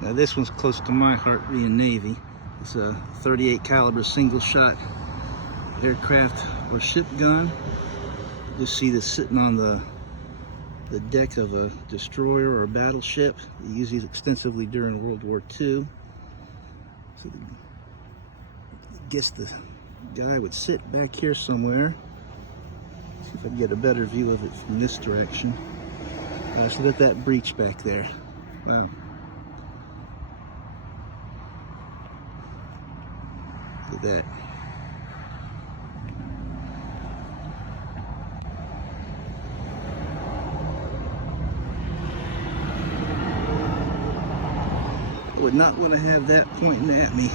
Now this one's close to my heart, being Navy. It's a 38 caliber single shot aircraft or ship gun. You just see this sitting on the deck of a destroyer or a battleship. They use these extensively during World War II. So I guess the guy would sit back here somewhere. See if I can get a better view of it from this direction. So look at that breach back there. Wow. Look at that. I would not want to have that pointing at me.